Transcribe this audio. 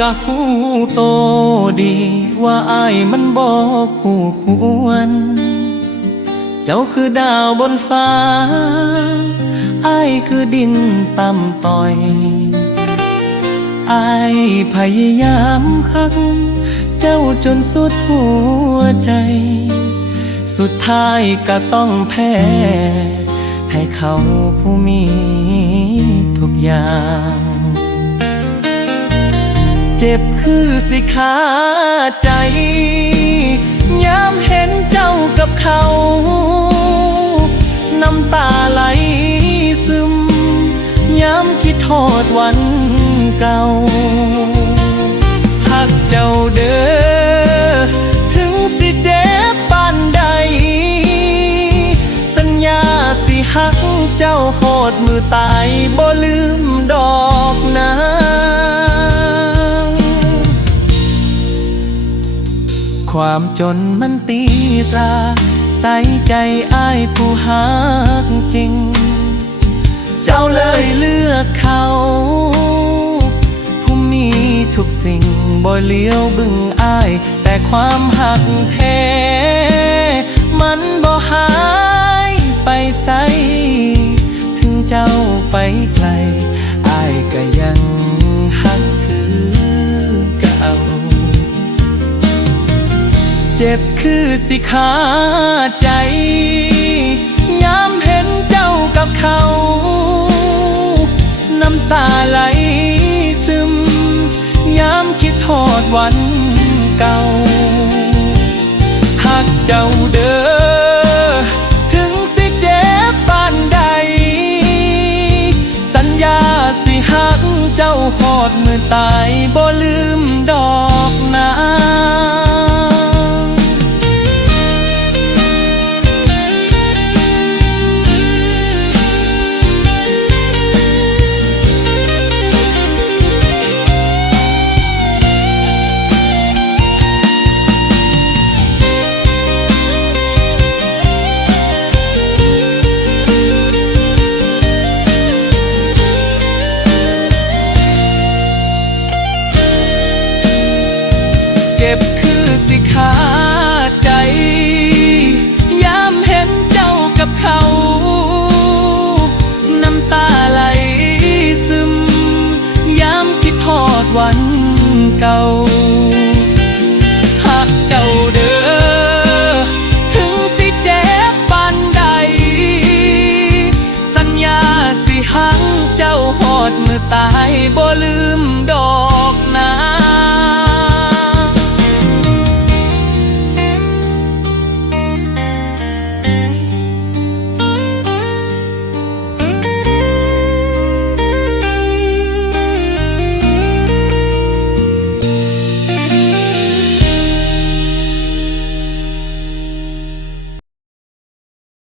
ก็หูโตดีว่าอายมันบอกคู่ควร เจ้าคือดาวบนฟ้าอายคือดินต่ำต้อยอายพยายามคัก เจ้าจนสุดหัวใจ สุดท้ายก็ต้องแพ้ ให้เขาผู้มีทุกอย่าง เจ็บคือสิขาใจ ยามเห็นเจ้ากับเขา น้ำตาไหลซึม ยามคิดทอดวันเก่าหักเจ้าเด้อ ถึงสิเจ็บปานใด สัญญาสิหักเจ้าโหดมือตายบ่ลืมดอก ความจนมันตีตรา ใส่ใจอ้ายผู้หักจริง เจ้าเลยเลือกเขา ผู้มีทุกสิ่งบ่เลี้ยวบึงอ้าย แต่ความหักแท้ บคือสิขาใจ ยามเห็นเจ้ากับเขา น้ำตาไหลซึม ยามคิดทอดวันเก่าหักเจ้าเด้อถึงสิเจ็บปานใด สัญญาสิหักเจ้าหอดมือตายบ่ลืมดอกนา จ็บคือสิขาใจ ยามเห็นเจ้ากับเขา น้ำตาไหลซึม ยามคิดทอดวันเก่าหักเจ้าเด้อถึงสิเจ็บปานใด สัญญาสิหังเจ้าหอดมือตายบ่ลืมดอกนา